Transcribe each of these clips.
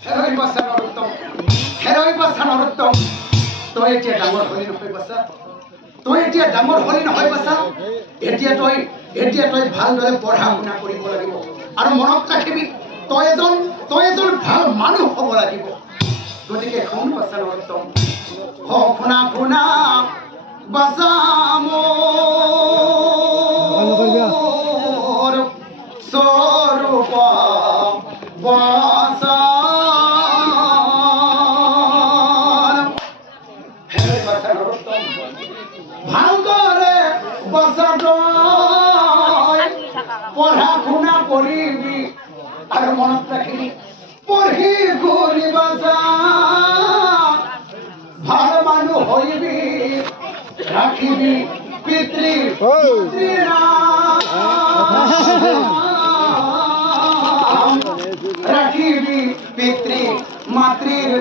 হেৰৈ বাছা নৰোত্তম হেৰৈ বাছা নৰোত্তম তই এতিয়া ডাঙৰ হলি নহয় বাছা তই এতিয়া ডাঙৰ হলি নহয় বাছা এতিয়া তই ভালদৰে পঢ়া শুনা কৰিব লাগিব আৰু মনত ৰাখিবি তই এজন ভাল মানুহ হ'ব লাগিব গতিকে শুন বাছা নৰোত্তম শুনা শুনা বাছা মোৰ স্বৰূপ বাছা ভালদৰে বাছা পঢ়া শুনা কৰিবি আৰু মনত ৰাখিবি পঢ়ি ঘূৰি বাছা ভাল মানুহ হৈবি ৰাখিবি পিতৃ ৰাখিবি পিতৃ মাতৃৰ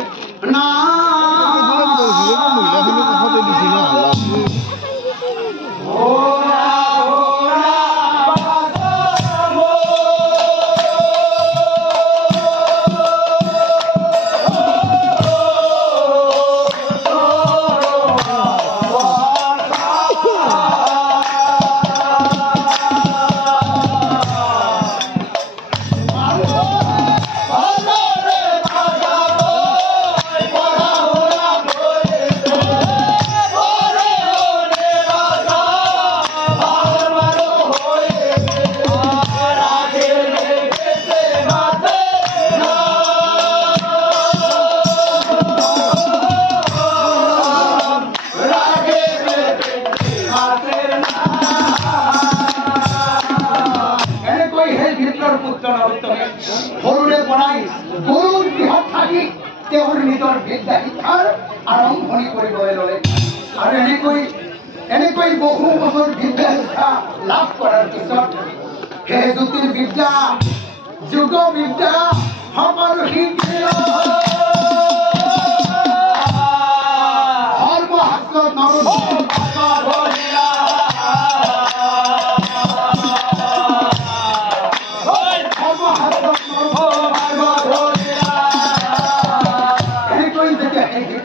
আৰম্ভণি কৰিবলৈ ল'লে আৰু এনেকৈ বহু বছৰ বিদ্যা শিক্ষা লাভ কৰাৰ পিছত সেই জ্যোতিৰ্বিদ্যা যোগ বিদ্যা সকলো শিকিল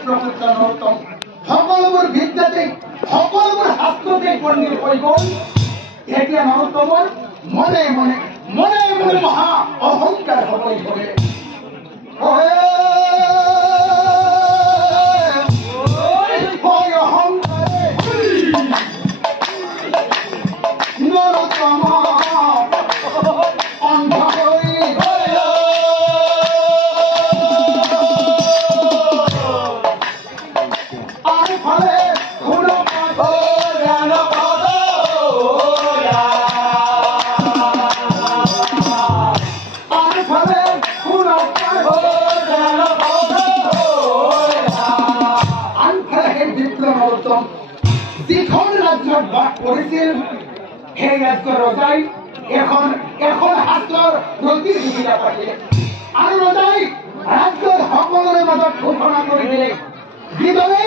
ধৰ্মশাস্ত্ৰত সকলোবোৰ বিদ্যাতে সকলোবোৰ শাস্ত্ৰতে পণ্ডিত হৈ গ'ল এতিয়া নৰোত্তমৰ মনে মনে মহা অহংকাৰ হ'বলৈ ধৰে নৰোত্তম অন্ধ যিখন ৰাজ্যত বাস কৰিছিল সেই ৰাজ্যৰ ৰজাই এখন শাস্ত্ৰৰ প্ৰতিযোগিতা পাতিলে আৰু ৰজাই ৰাজ্যৰ সকলোৰে মাজত ঘোষণা কৰি দিলে যিদৰে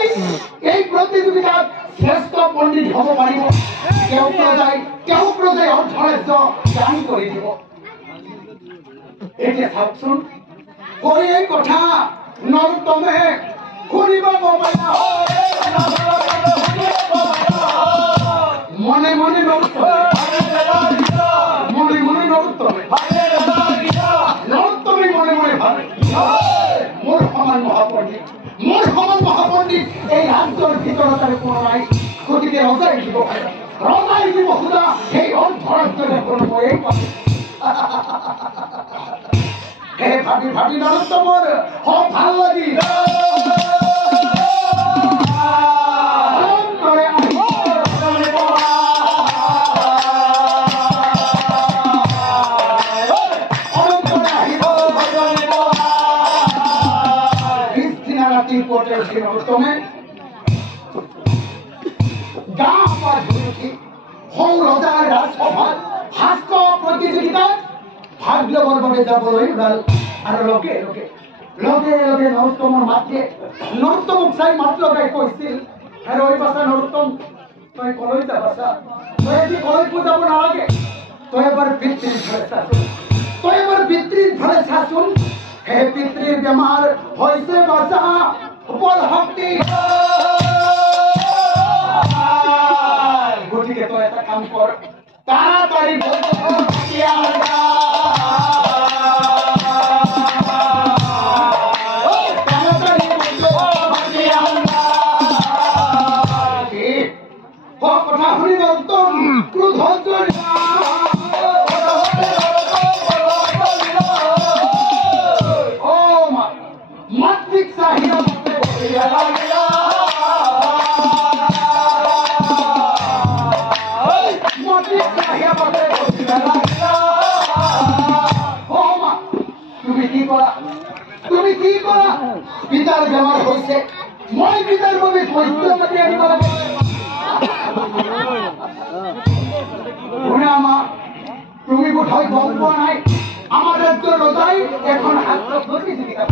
এই প্ৰতিযোগিতাত শ্ৰেষ্ঠ পণ্ডিত হ'ব পাৰিব তেওঁক ৰজাই অৰ্থৰাজ্য দান কৰি দিব এতিয়া চাওকচোন এই কথা নৰোত্তমে শুনিব পাৰিলা মনে মনে নৰোত্তমে মনে মনে ভাবে মোৰ সমান মহাপণ্ডিত এই ৰাজ্যৰ ভিতৰত আৰু কোনো নাই গতিকে ৰজাই দিব খোজা সেই অৰ্থৰাজ্য দেখোন ময়েই পাম সেই ভাবি নৰোত্তমৰ ভাল লাগি নৰোত্তমে ৰজাৰ ৰাজসভাত শাস্ত্ৰ প্ৰতিযোগিতাত ভাগ ল'বৰ বাবে যাবলৈ ওলাল আৰু লগে লগে নৰোত্তমৰ মাতৃয়ে নৰোত্তমক চাই মাত লগাই কৈছিল হেৰৈ বাছা নৰোত্তম তই কলৈ যা বাছা তই আজি কলৈকো যাব নালাগে তই এবাৰ পিতৃৰ ফালে চাচোন হে পিতৃৰ বেমাৰ হৈছে বাচা বল শক্তি গতিকে তই এটা কাম কৰ তাড়াতাড়ি কথা শুনি একদম ক্ৰোধ মাতৃক চাহিদা তুমি কি কৰা পিতাৰ বেমাৰ হৈছে মই পিতাৰ বাবে বৈদ্য মাতি আনিব লাগে তুমি বোধহয় গম পোৱা নাই আমাৰ ৰাজ্যৰ ৰজাই এখন শাস্ত্ৰত প্ৰতিযোগিতা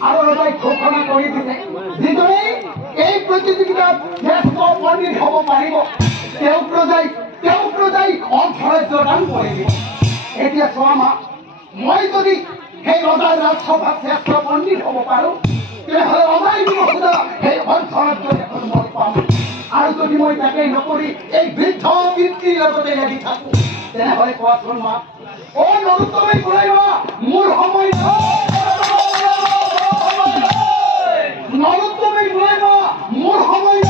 আৰু ৰজাই ঘোষণা কৰি দিছে যিদৰে এই প্ৰতিযোগিতাত শ্ৰেষ্ঠ পণ্ডিত হ'ব পাৰিব তেওঁক ৰজাই অৰ্থৰাজ্য দান কৰি দিব এতিয়া চোৱা মা মই যদি সেই ৰজাৰ ৰাজসভাত শ্ৰেষ্ঠ পণ্ডিত হ'ব পাৰোঁ তেনেহ'লে ৰজাই দিব খোজা সেই অৰ্থৰাজ্য এখন মই পাম আৰু যদি মই তাকেই নকৰি এই বৃদ্ধ পিতৃৰ লগতে লাগি থাকোঁ তেনেহ'লে কোৱাচোন মা অ নৰোত্তমে ঘূৰাই লোৱা মোৰ সময় নৰোত্তমে ঘূৰাই লোৱা মোৰ সময়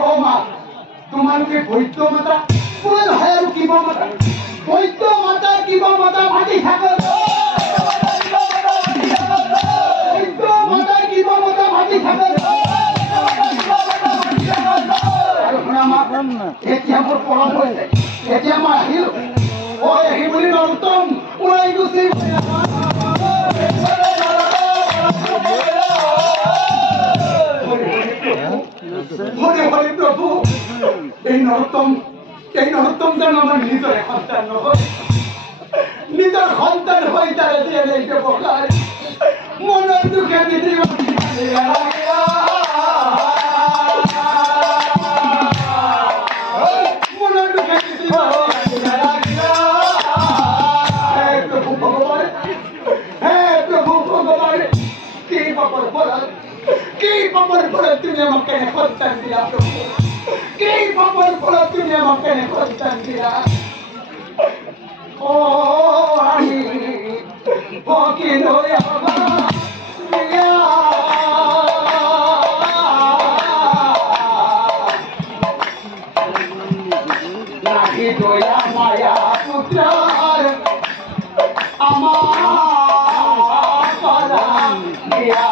অ মা তোমালোকে বৈদ্য মাতা কোনে নহয় আৰু কিবা মাতা বৈদ্য মাতা কিবা মাতা মাতি থাকে বৈদ্য মাতা কিবা মাতা মাতি থাকে এতিয়া মোৰ পৰম হৈছে এতিয়া মই আহিলো আহি বুলি নৰোত্তম ওলাই গুচি হৰি হৰি প্ৰভু এই নৰোত্তম যেন আমাৰ নিজৰে সন্তান নহয় নিজৰ সন্তান হৈ তাৰে জীয়াই পকাই মনৰ দুখে পৃথিৱী কি পাপৰ ফলত তুমি আমাক কেনে সন্তান দিলা প্ৰভু কি পাপৰ ফলত তুমি আমাক কেনে সন্তান দিলা আমি ফকিৰ হৈ নাহি দয়া মায়া পুত্ৰৰ আমাৰ পৰা দিয়া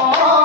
Oh,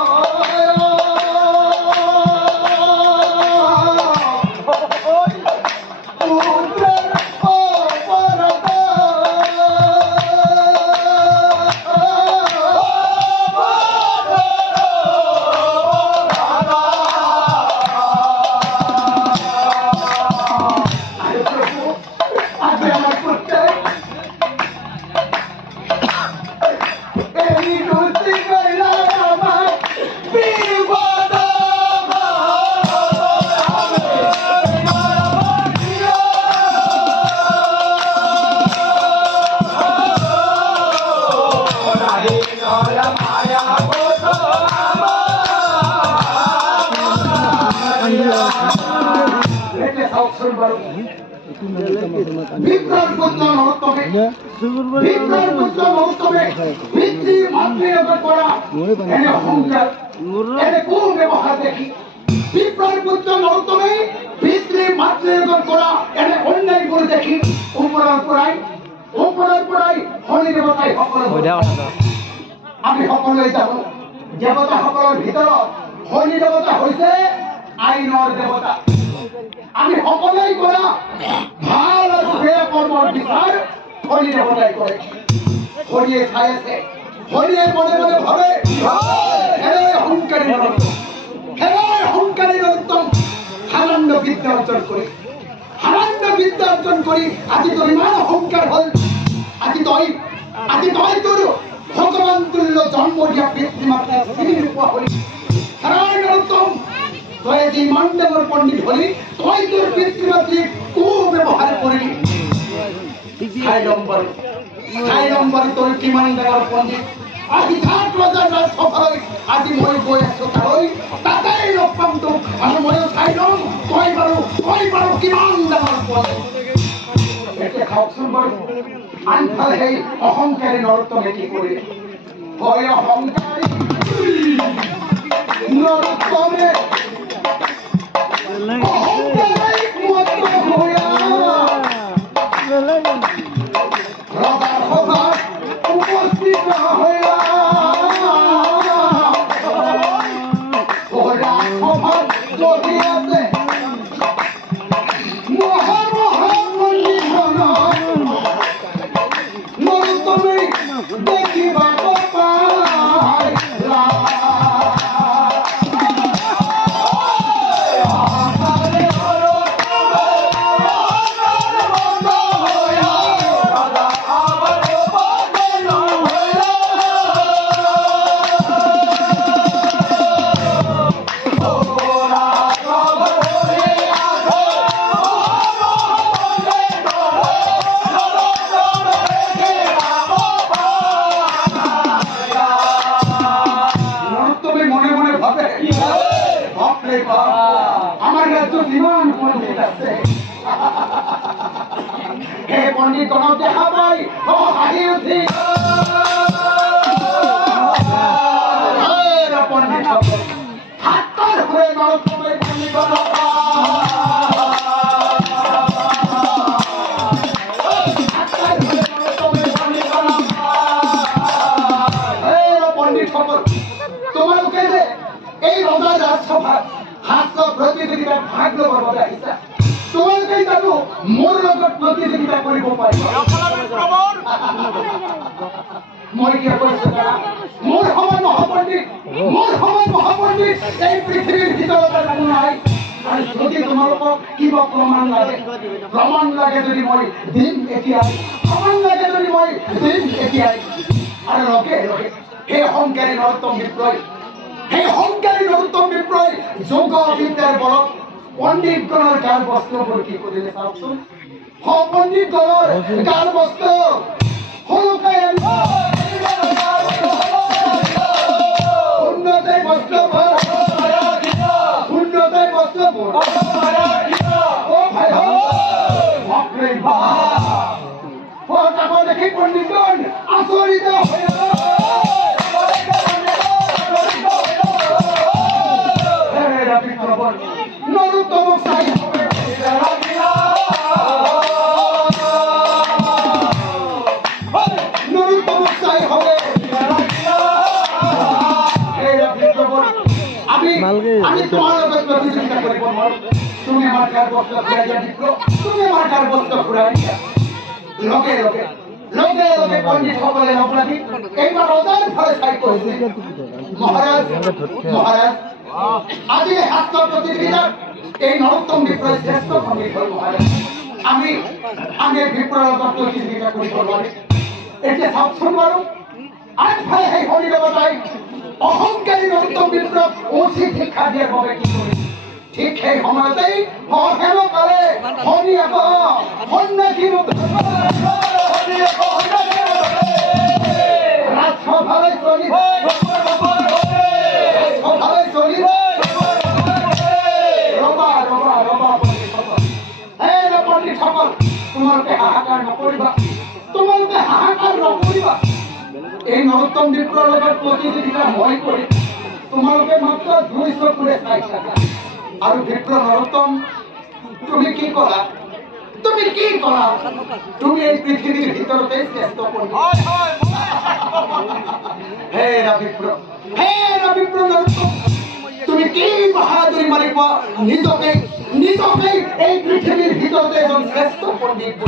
বিপ্লব পুত্র নরোত্তমে পিতৃ মাতৃ করা এনে অহংকার এনে কুব্যবহার দেখি বিপ্লব পুত্র নরোত্তমে পিতৃ মাতৃ করা এনে অন্যায় করে দেখি উপরার পড়াই হরি দেবতাই সকল আমি সকলোৱে জানো দেৱতাসকলৰ ভিতৰত হৰি দেৱতা হৈছে আইনৰ দেৱতা আমি সকলোৱে কৰা ভাল আৰু বেয়া কৰ্মৰ বিচাৰ হৰি দেৱতাই কৰে হৰিয়ে চাই আছে হৰিয়ে মনে মনে ভাবে অহংকাৰী নৰোত্তম হাৰাণ্ড বিদ্যা অৰ্জন কৰি আজি তোৰ ইমান অহংকাৰ হ'ল আজি তই তোৰ ভগৱান তুল্য জন্ম দিয়া পিতৃ মাতৃ চিনি নোপোৱা হলি নৰোত্তম তই আজি ইমান ডাঙৰ পণ্ডিত হলি তই তোৰ পিতৃ মাতৃক কুব্যৱহাৰ কৰিলি চাই নম্বৰ তই কিমান ডাঙৰ পণ্ডিত আজি ঘাট ৰজাৰ ৰাজসভালৈ আজি মই গৈ আছো তাতেই লগ পাম তোক আৰু ময়ো চাই ল'ম তই বাৰু কিমান ডাঙৰ পণ্ডিত এতিয়া খাওকচোন বাৰু আনফালে সেই অহংকাৰী নৰোত্তমে কি কৰিলে হয় অহংকাৰী নৰোত্তমে ৰজাৰ সভাত উপস্থিত হৈয়া সভাত বহি আছে নৰোত্তমে দেখিবাক পাই আমার রাজ্য জীবন পণ্ডিত আছে হে পণ্ডিত গণক দেখা পাই হাঁহি উঠি পণ্ডিত হাতৰ হৈ নৰোত্তমে পণ্ডিত পণ্ডিতসকল তোমালোকে যে এই ৰজাৰ ৰাজসভাত হাস্য প্ৰতিযোগিতাত ভাগ ল'বৰ বাবে আহিছা তোমালোকে জানো মোৰ লগত প্ৰতিযোগিতা কৰিব পাৰিবা মই কি কৈছো মোৰ সমান মহাপণ্ডিত এই পৃথিৱীৰ ভিতৰত কোনো নাই আৰু যদি তোমালোকক কিবা প্ৰমাণ লাগে যদি মই দিম এতিয়াই প্ৰমাণ লাগে যদি মই দিম এতিয়াই আৰু লগে সেই অহংকাৰী নৰোত্তম বিপ্লৱী যোগ বিদ্যাৰ বলত পণ্ডিতগণৰ গাৰ বস্ত্ৰবোৰ কি কৰিলে চাওকচোন পণ্ডিতগণৰ গাৰ বস্ত্ৰ সৰুকাই উন্নতাই বস্ত্ৰবোৰ দেখি পণ্ডিতগণ আচৰিত হৈ নৰোত্তমক চাই হবে আমি তোমাৰ লগত প্ৰতিযোগিতা কৰিব নোৱাৰো তুমি আমাৰ গাৰ বস্ত্ৰ ঘূৰাই দিয়া তুমি আমাৰ গাৰ বস্ত্ৰ ঘূৰাই দিয়া লগে পণ্ডিতসকলে লগ লাগি এইবাৰ ৰজাৰ ফালে চাই কৈছে মহাৰাজ আজি শাস্ত্ৰ প্ৰতিযোগিতাত এই নৰোত্তম বিপ্লৱী শ্ৰেষ্ঠ পণ্ডিত হ'ল মহাৰাজ আমি বিপ্লৱৰ লগত প্ৰতিযোগিতা কৰিব নোৱাৰি এতিয়া চাওকচোন বাৰু আনফালে সেই হৰি দেৱতাই অহংকাৰী নৰোত্তম বিপ্লৱ উচিত শিক্ষা দিয়াৰ বাবে কি কৰিছে ঠিক সেই সময়তেই কালে হৰি আকৌ সন্ন্যাসী ৰাজসভালৈ চলি এই নৰোত্তম বিপ্ৰৰ লগত প্ৰতিযোগিতা মই কৰি তোমালোকে মাত্ৰ 200 কৰে চাইছা আৰু বিপ্ৰ নৰোত্তম তুমি কি কৰা তুমি কি কৰা তুমি এই পৃথিৱীৰ ভিতৰতে শ্ৰেষ্ঠ পণ্ডিত হে বিপ্ৰ নৰোত্তম তুমি কি বাহাদুৰি মাৰিব নিজকে এই পৃথিৱীৰ ভিতৰতে এজন শ্ৰেষ্ঠ পণ্ডিত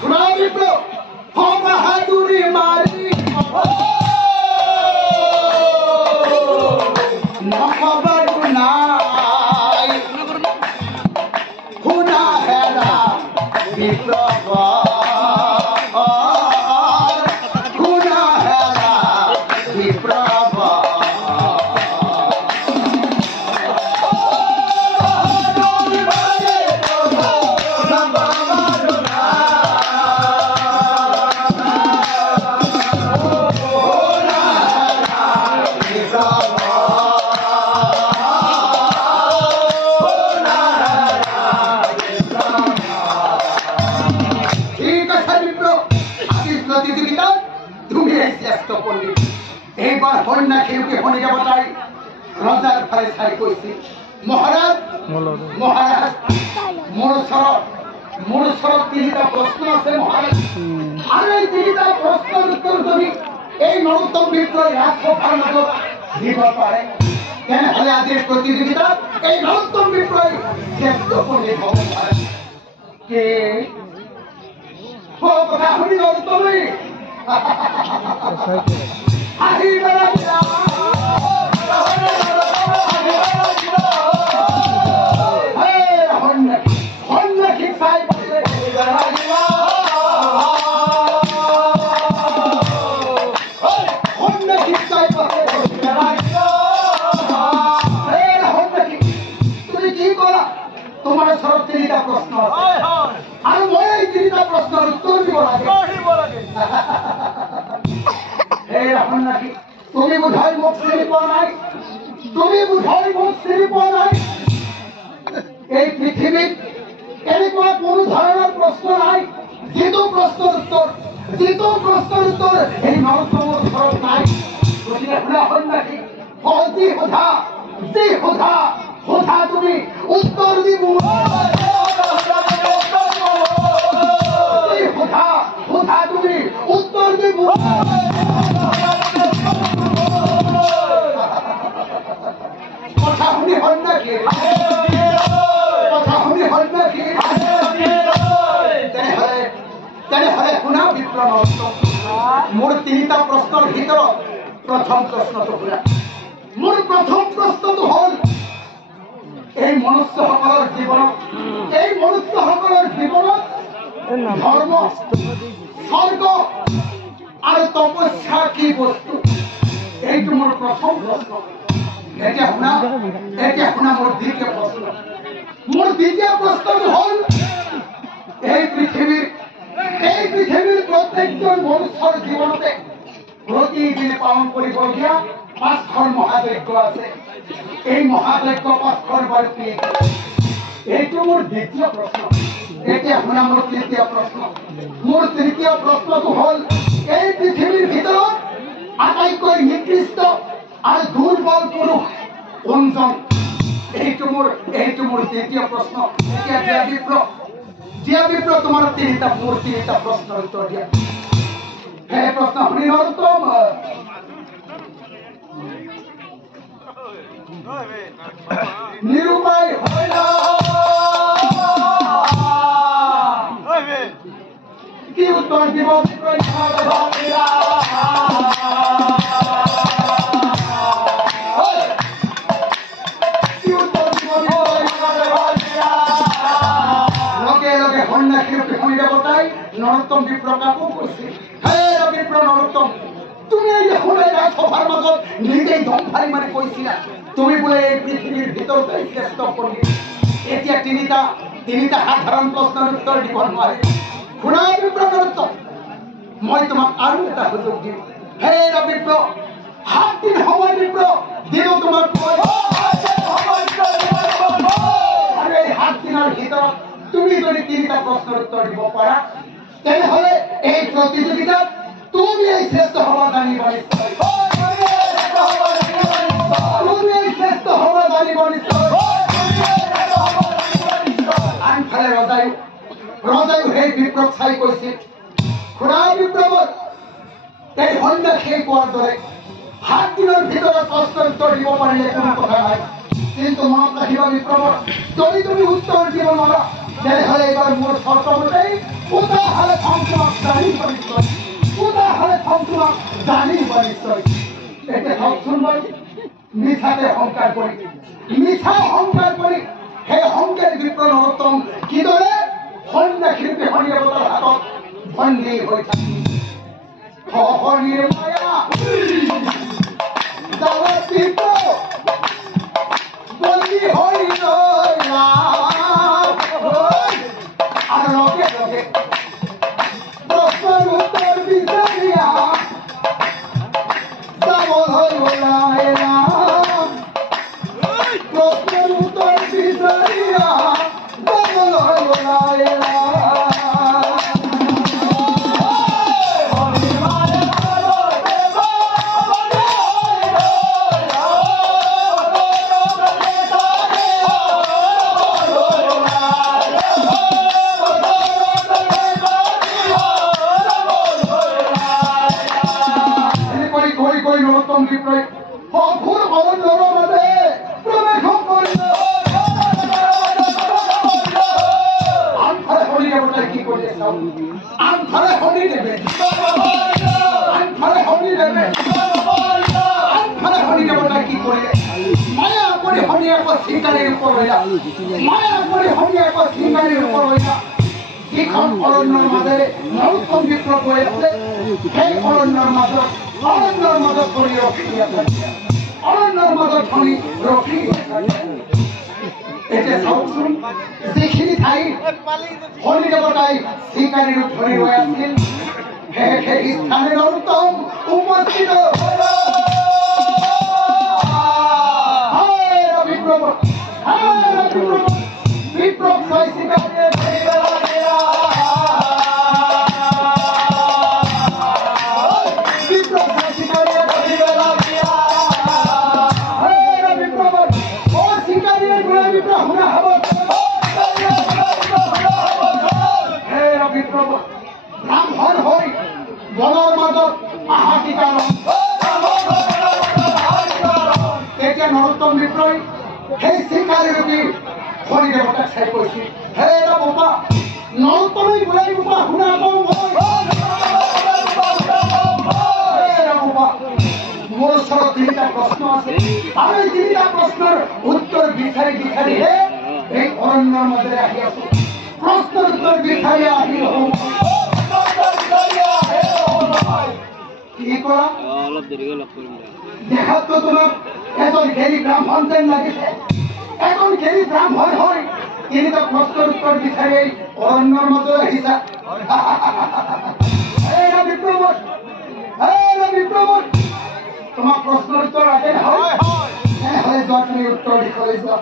শুনা বিপ্ৰ বাহাদুৰি মাৰি নখবৰ নাই শুনা হেৰা বিপ্ৰ শুনা হেৰা বিপ্ৰ এইবাৰ সন্যাসীকে শুনিব তাই ৰজাৰ ফালে চাই কৈছিল মহাৰাজ মোৰ ওচৰত 3টা প্ৰশ্ন আছে মহাৰাজ আৰু এই 3টা প্ৰশ্নৰ উত্তৰ যদি এই নৰোত্তম বিপ্ৰই ৰাজসভাৰ মাজত দিব পাৰে তেনেহ'লে আজিৰ প্ৰতিযোগিতাত এই নৰোত্তম বিপ্ৰই শ্ৰেষ্ঠ পণ্ডিত হ'ব পাৰে কি কথা শুনি নৰোত্তমে তোমাৰ ওচৰত 3টা প্ৰশ্ন আৰু মই এই 3টা প্ৰশ্নৰ উত্তৰ দিব লাগে তুমি বোধহয় মোক চিনি পোৱা নাই এই পৃথিৱীত এনেকুৱা কোনো ধৰণৰ প্ৰশ্ন নাই যিটো প্ৰশ্নৰ উত্তৰ এই নৰোত্তমৰ ওচৰত নাই গতিকে শুনা সন্যাসী যি সোধা তুমি উত্তৰ দিব সোধা তুমি উত্তৰ দিব কথা শুনি সন্যাসী তেনেহলে শুনা বিপ্ৰ নৰোত্তম মোৰ 3টা প্ৰশ্নৰ ভিতৰত প্ৰথম প্ৰশ্নটো শুনা মোৰ প্ৰথম প্ৰশ্নটো হ'ল এই মনুষ্যসকলৰ জীৱনত ধৰ্ম স্বৰ্গ আৰু তপস্যা কি বস্তু এইটো মোৰ প্ৰথম প্ৰশ্ন এতিয়া শুনা মোৰ দ্বিতীয় প্ৰশ্ন হ'ল এই পৃথিৱীৰ প্ৰত্যেকজন মনুষ্যৰ জীৱনতে প্ৰতিদিনে পালন কৰিবলগীয়া 5খন মহাযজ্ঞ আছে এই মহাযজ্ঞ 5খন বাৰু কি এইটো মোৰ দ্বিতীয় প্ৰশ্ন এতিয়া শুনা মোৰ তৃতীয় প্ৰশ্ন হ'ল এই পৃথিৱীৰ ভিতৰত আটাইতকৈ নিকৃষ্ট আৰু দুৰ্বল পুৰুষ কোনজন এইটো মোৰ তৃতীয় প্ৰশ্ন এতিয়া দিয়া বিপ্ৰ তোমাৰ 3টা প্ৰশ্নৰ উত্তৰ দিয়া সেই প্ৰশ্ন শুনি নৰোত্তম নিৰুপায় হয় না কি উত্তৰ দিব লগে সন্যাসীৰ শুনিব তাই নৰোত্তম বিপ্ৰ কাকো কৈছিল হে বিপ্ৰ নৰোত্তম তুমি এই যে শুনে ৰাজসভাৰ মাজত নিজেই দম ফাৰি মানে কৈছিলা তুমি বোলে এই পৃথিৱীৰ ভিতৰতে শ্ৰেষ্ঠ পণ্ডিত এতিয়া 3টা সাধাৰণ প্ৰশ্নৰ উত্তৰ দিব নোৱাৰে শুনা বিপ্ৰ নৰোত্তম মই তোমাক আৰু এটা সুযোগ দিম হে বিপ্ৰ 7 দিন সময় বিপ্ৰ দিন তোমাক আৰু এই 7 দিনৰ ভিতৰত তুমি যদি 3টা প্ৰশ্নৰ উত্তৰ দিব পাৰা তেনেহ'লে এই প্ৰতিযোগিতাত তুমি এই শ্ৰেষ্ঠ হ'ব জানিব ৰজাইও সেই বিপ্লৱ চাই কৈছিল খুৰা বিপ্লৱত এই সন্ন্যাসীয়ে কোৱাৰ দৰে 7 দিনৰ ভিতৰত প্ৰশ্নৰ উত্তৰ দিব পাৰিলে কোনো কথা নাই কিন্তু মনত ৰাখিবা বিপ্লৱত যদি তুমি উত্তৰ দিব নোৱাৰা তেনেহ'লে এইবাৰ মোৰ চৰ্তমতেই উদাহৰণে তোমাক জানিব নিশ্চয় উদাহৰণে তোমাক জানিব নিশ্চয় এতিয়া চাওকচোন বাৰু মিছাতে অহংকাৰ কৰি মিছা অহংকাৰ কৰি সেই অহংকাৰী বিপ্লৱ নৰোত্তম কিদৰে সন্ন্যাসীৰ শনি দেৱতাৰ হাতত বন্দী হৈ থাকি শনিৰ মায়া জালত বিপ্লৱ বন্দী হৈ আৰু লগে লগে প্ৰশ্নৰ উত্তৰ বিচাৰিয়া যাবলৈ ওলাই প্ৰশ্নেৰ উত্তৰ বিচাৰিয়া যাবলৈ ওলাই নৰোত্তম বিপ্লৱ অঘোৰ অৰণ্যৰ মাজে প্ৰৱেশ কৰিল আনফালে শনি দেৱতাই কি কৰিলে চাওক আনফালে শনি দেৱে আনফালে শনি দেৱতাই কি কৰিলে মায়া কৰি শনি আকৌ চিকাৰীৰ ওপৰ ৰৈলা মায়া কৰি শনি আকৌ চিকাৰীৰ ওপৰ ৰৈলা যিখন অৰণ্যৰ মাজেৰে নৰোত্তম বিপ্লৱ হৈ আছে সেই অৰণ্যৰ মাজত কৰি ৰখি অৰণ্যৰ মাজত শনি ৰখি এতিয়া চাওকচোন যিখিনি ঠাই শনি দেৱতাই চিকাৰীৰ ধৰি ৰৈ আছিল সেই স্থানে নৰোত্তম উপস্থিত বিপ্লৱ চাই চিকাৰীয়ে ব্ৰাহ্মণ হৈ বনৰ মাজত হাহাকাৰ তেতিয়া নৰোত্তম বিপ্লৱী সেই চিকাৰী ৰূপী শনি দেৱতাক চাই কৈছিল হে বাবা নৰোত্তমে বোলাই বাবা শুনা পাওঁ মোৰ ওচৰত 3টা প্ৰশ্ন আছে আৰু এই 3টা প্ৰশ্নৰ উত্তৰ বিচাৰিহে এই অৰণ্যৰ মাজেৰে আহি আছো প্ৰশ্নৰ উত্তৰ বিচাৰি আহি কি কৰা দেখাততো তোমাক এজন জ্ঞানী ব্ৰাহ্মণ যেন লাগিছে এজন জ্ঞানী ব্ৰাহ্মণ হৈ 3টা প্ৰশ্নৰ উত্তৰ বিচাৰি অৰণ্যৰ মাজলৈ আহিছা বিপ্লৱত তোমাক প্ৰশ্নৰ উত্তৰ লাগে নহয় তেনেহ'লে যোৱা তুমি উত্তৰ দিশলৈ যোৱা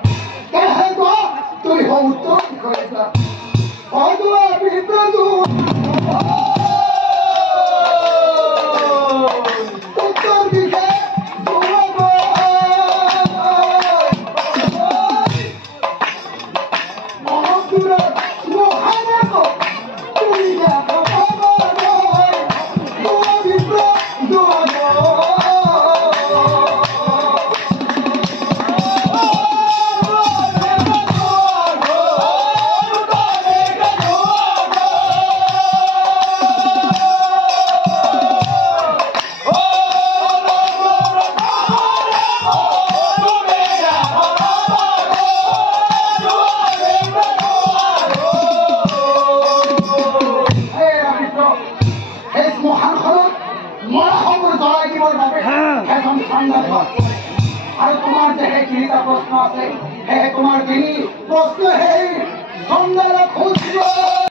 তেনেহ'লে যোৱা তুমি উত্তৰ দিশলৈ যোৱা উত্তৰ দিশে আৰু তোমাৰ যে সেই 3টা প্ৰশ্ন আছে সেই তোমাৰ 3 প্ৰশ্ন সেই